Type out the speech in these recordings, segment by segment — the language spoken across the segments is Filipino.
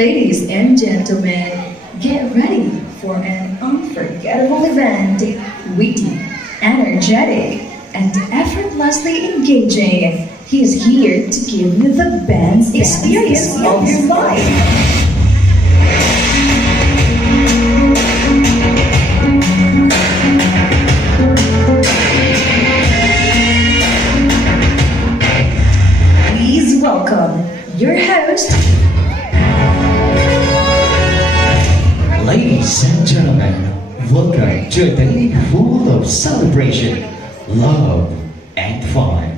Ladies and gentlemen, get ready for an unforgettable event. Witty, energetic, and effortlessly engaging. He's here to give you the band's experience of your life. Please welcome your host, Ladies and gentlemen, welcome to a day full of celebration, love, and fun.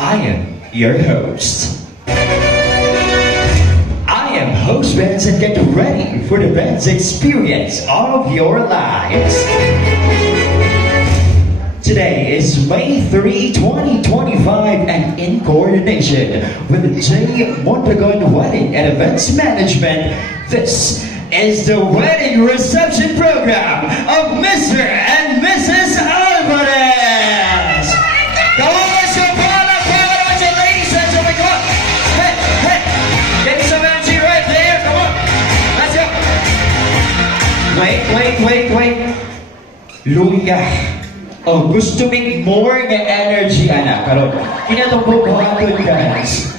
I am your host. I am host Benz, and get ready for the Benz experience of your lives. Today is May 3, 2025, and in coordination with J. Montagon Wedding and Events Management, this is the wedding reception program of Mr. and Mrs. Alvarez. Come on, let's go, Paula, ladies and gentlemen, come on. Hey, get me some energy right there, come on. Let's go. Wait. Luya. Oh, gusto make more nga energy, anak. Pero, kinatubog ko ato, guys.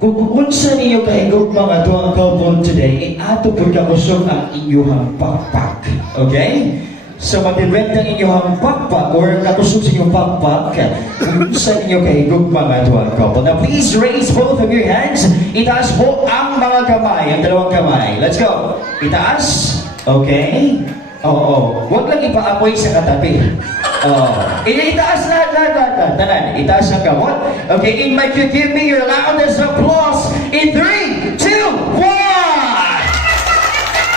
Kung sa niyo kahigog mga tuwang couple today, ato po kakusog ang inyong pakpak. Okay? So, mag-direct ang inyong pakpak or kakusog sa inyong pakpak kung sa niyo kahigog mga tuwang couple. Now, please raise both of your hands. Itaas po ang mga kamay, ang dalawang kamay. Let's go. Itaas. Okay? Oo. Huwag lang ipaapoy sa katabi. Itaas lahat. Tanan, itaas ang kamot. Okay, in mic, you give me your loudest applause in 3, 2, 1!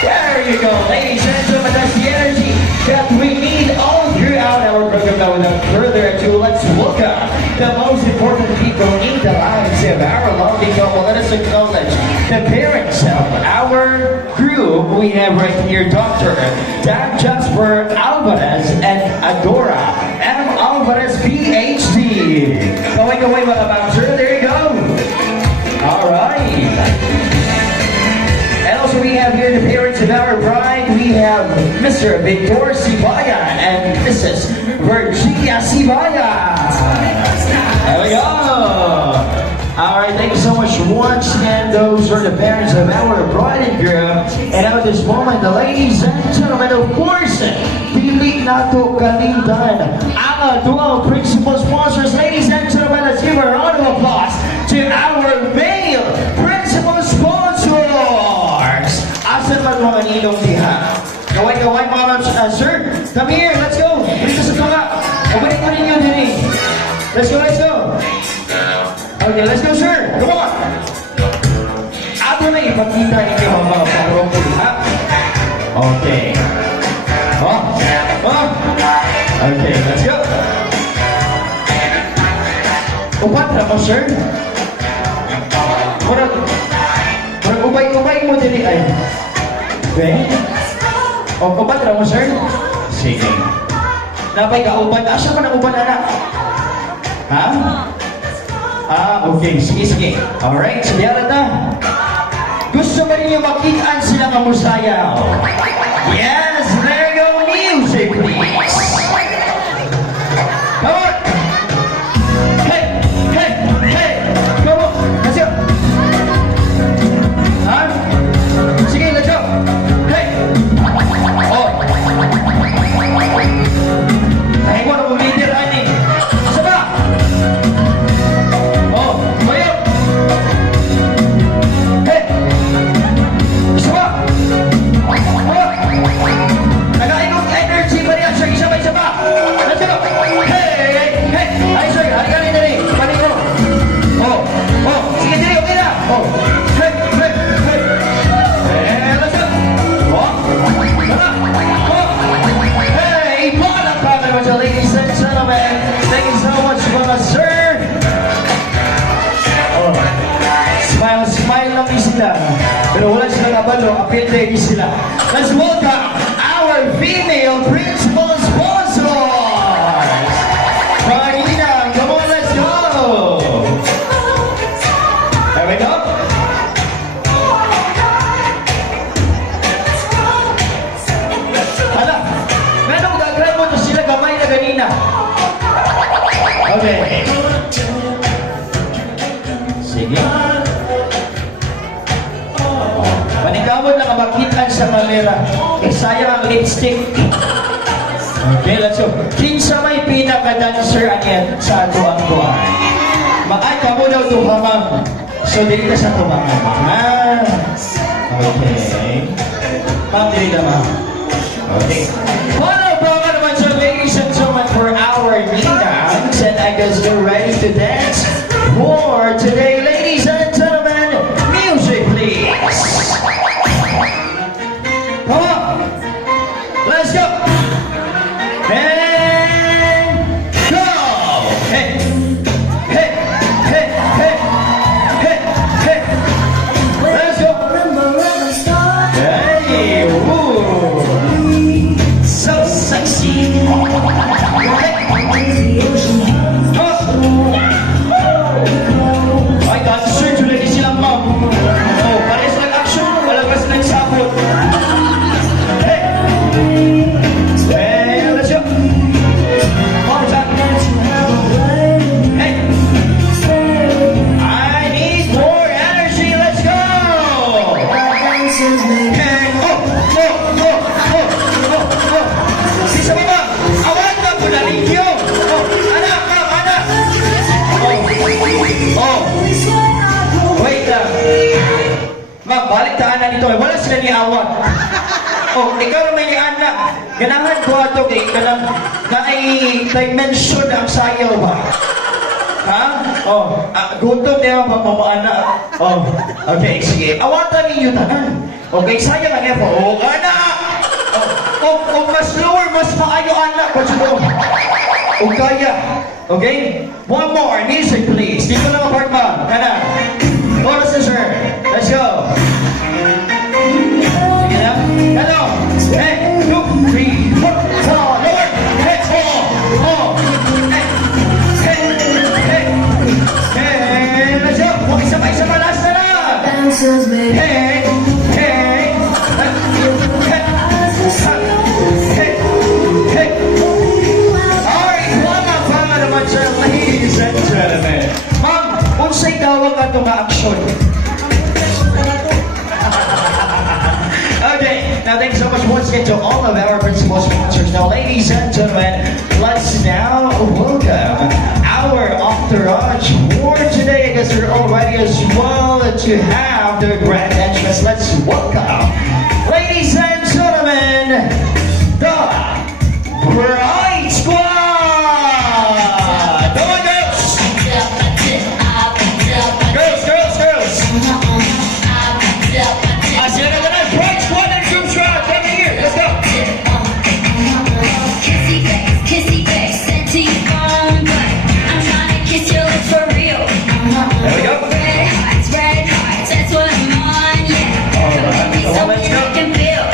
There you go, ladies and gentlemen, that's the energy that we need all throughout our program. Now, without further ado, let's welcome the most important people in the lives of our lovely couple. Let us acknowledge the parents of our group. We have right here Dr. Dan Jasper Alvarez and Adora M. Alvarez, PhD. Going away, mga bouncer. There you go. All right. And also we have here the parents of our bride. We have Mr. Victor Sibaya and Mrs. Virginia Sibaya. There we go. All right, thank you so much once again. Those are the parents of our bride and groom. And at this moment, the ladies and gentlemen, of course, pili nato kalindan ang dual principal sponsors. Ladies and gentlemen, let's give a round of applause to our male principal sponsors. Asan man mga ninong diha? Kaway mga sir, come here, let's go. Dito sa tunga. Pabalik ko ninyo din. Let's go. Okay, let's go, sir. Come on. Ato na ipakita ninyo ang mga pangurong ha? Okay. Okay, let's go. Upat na mo, sir. Murag ubay mo din ay. Okay? Upat na mo, sir. Sige. Napay ka uban. Asa pa ng uban, anak? Ha? Okay. Sige. Alright, sabihan na. Gusto ba ninyo makitaan sila ng musayaw? Yes, there you go. Music, please. Come on. Hey. Come on. Let's go. Ha? Sige, let's go. Hey. Oh. Ay, mo na bumitir, ani. Isa ba? Ladies and gentlemen, thank you so much, mga sir. Smile lang din sila. Pero wala sila kabalo, appeal din sila. Let's welcome our female principal sponsors. Marina, come on, let's go. There we go. na. Okay. Sige. Manigamot lang ang makitaan sa kamera. Eh, sayang ang lipstick. Okay, let's go. Kinsa may pinaka-dancer anyan sa ato ang kuhan. Maay ka mo daw tuhamang. So, dili ka sa tumangan. Ah. Okay. Ma'am, dili na ma'am. Okay. Follow po ka naman sa ladies and gentlemen for our meetings. And I guess you're ready to dance for today. Ladies and gentlemen, music please. Come on. Let's go. And go. Hey. Hey. Hey. Hey. Hey. Hey. Let's go. Hey. Ooh. So sexy. Hey. Ay, dancer, tuloy din silang ma'am. Oh, pares nag-action, walang kasi nagsabot. Hey! Hey, let's go! One time. Hey! I need more energy, let's go! Hey! Oh! Oh! Oh! Oh! Oh! Oh! Si sabi ba, awan ka po na linkyo! Oh! Anak! Ma'am! Anak! Oh! Oh! Wait lang. Ma'am, balik taan na dito. Wala sila ni Awan. Oh, ikaw naman ni anak. Ganahan ko ato kay kanang na ay dimension ang sayaw ba? Ha? Oh, gutom niya pa mamaanak. Oh, okay, sige. Awatan ninyo tanan. Okay, sayang ang effort. Oh, anak! Oh, mas lower, mas maayo anak. Oh, kaya. Okay? One more. Music, please. Dito na mag-part ma'am. Anak. Chorus is her. Let's go. Sige na. Hello. Hey, 2, 3, 4. Lower. Hey, oh. Hey, hey, hey. Hey, let's go. Isa pa. Last na lang. Hey, hey. Hey, hey. Alright, mga para naman sir, ladies and gentlemen. Ma'am, unsay tawag ato nga action? Okay, now thank you so much once again to all of our principal sponsors. Now, ladies and gentlemen, let's now welcome our entourage for today. I guess we're all ready as well to have the grand entrance. Let's welcome, ladies and gentlemen, the Bright Squad! Come on, girls! Girls! I said it tonight, Bright Squad and Group Squad, come here, let's go! Kissy face, senti on, but I'm trying to kiss your lips for real. There we go. Red hearts, that's what I'm on, yeah. All right, Give me so something let's go. I can feel.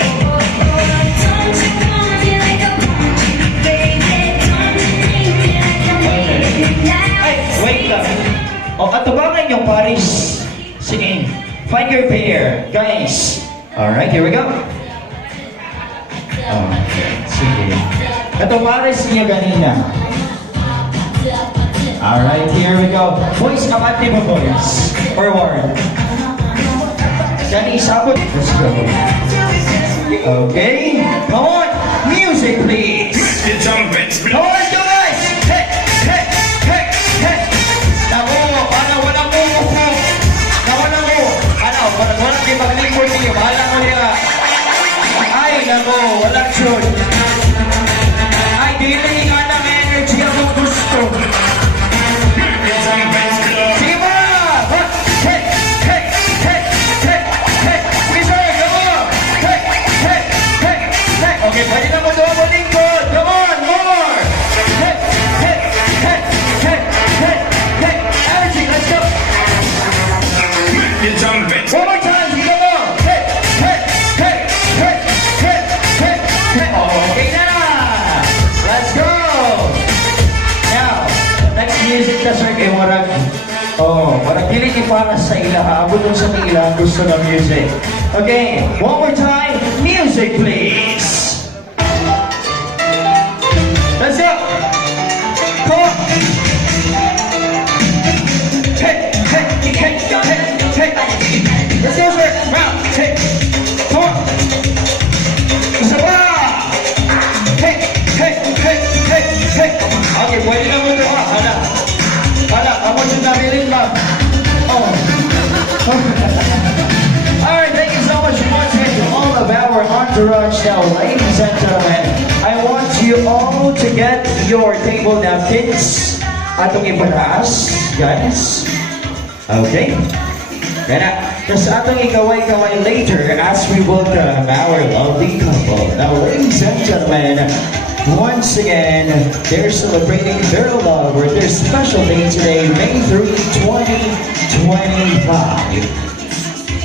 Don't you want me like I want you, baby? Don't you think that I can make it now? Ay, wait lang. O, atubangan yung Paris. Sige, find your pair, guys. Alright, here we go. Okay, sige. Ito Paris niya ganina. Alright, here we go. Boys, abante mo boys. Forward. Gani, sabot. Let's go. Okay, come on. Music, please. Come on, let's go, guys. Hey, hey, hey, hey. Nako, ano, walang mo. Ano, walang ipaglingkod niyo. Bahala mo niya. Ay, nako, walang shoot. Ay, dili nga ng energy ako gusto. Sige ba? Hey, hey, hey, hey, hey. Sige, sir, come on. Hey, hey, hey, hey. Okay, pwede na mo doon mo lingkod. Come on, more. Hey, hey, hey, hey, hey, hey. Energy, let's go. One more time, sige mo. Hey, hey, hey, hey, hey, hey, hey. Okay na. Let's go. Now, next music na sir kay Warag. Warag dili ni para sa ila. Abot dun sa ila gusto ng music. Okay, one more time. Music, please. Let's go. and gentlemen, I want you all to get your table napkins. Atong iparas, guys. Okay. Kaya tapos atong ikaway-kaway later as we welcome our lovely couple. Now, ladies and gentlemen, once again, they're celebrating their love or their special day today, May 3, 2025.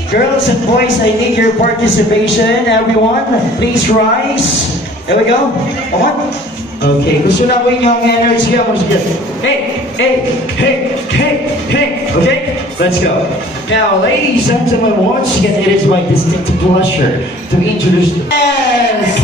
Girls and boys, I need your participation. Everyone, please rise. There we go. Come on. Okay, gusto na ko inyong energy. Hey, hey, hey, hey, hey. Okay, let's go. Now, ladies and gentlemen, once again, it is my distinct pleasure to introduce. Yes!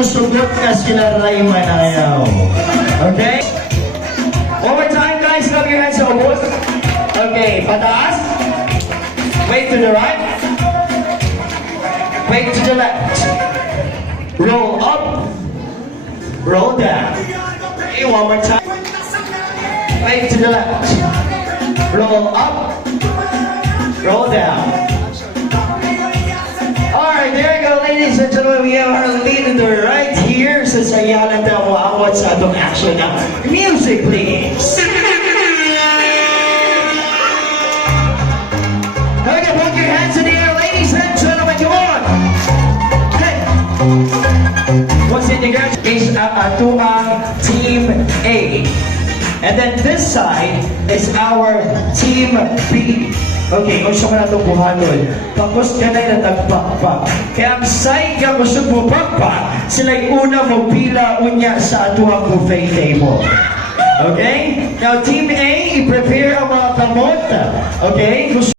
Sugot ka sila Ray Manayaw. Okay? One more time, guys. Clap your hands almost. Okay, pataas. Wait to the right. Wait to the left. Roll up. Roll down. Okay, one more time. Wait to the left. Roll up. Roll down. Alright, there you go, ladies and gentlemen. We have our leader right here. Sa sayalan na mo awat sa atong action na music, please. Okay, put your hands in the air, ladies and gentlemen. Come on. Hey. What's in the girls is Atuang Team A. And then this side is our Team B. Okay, kung siya man itong buhanon, tapos ka na natagpakpak. Kaya ang side ka gusto mo pakpak, sila'y una mo pila unya sa atuang buffet table. Okay? Now, Team A, i-prepare ang mga kamot. Okay? Gusto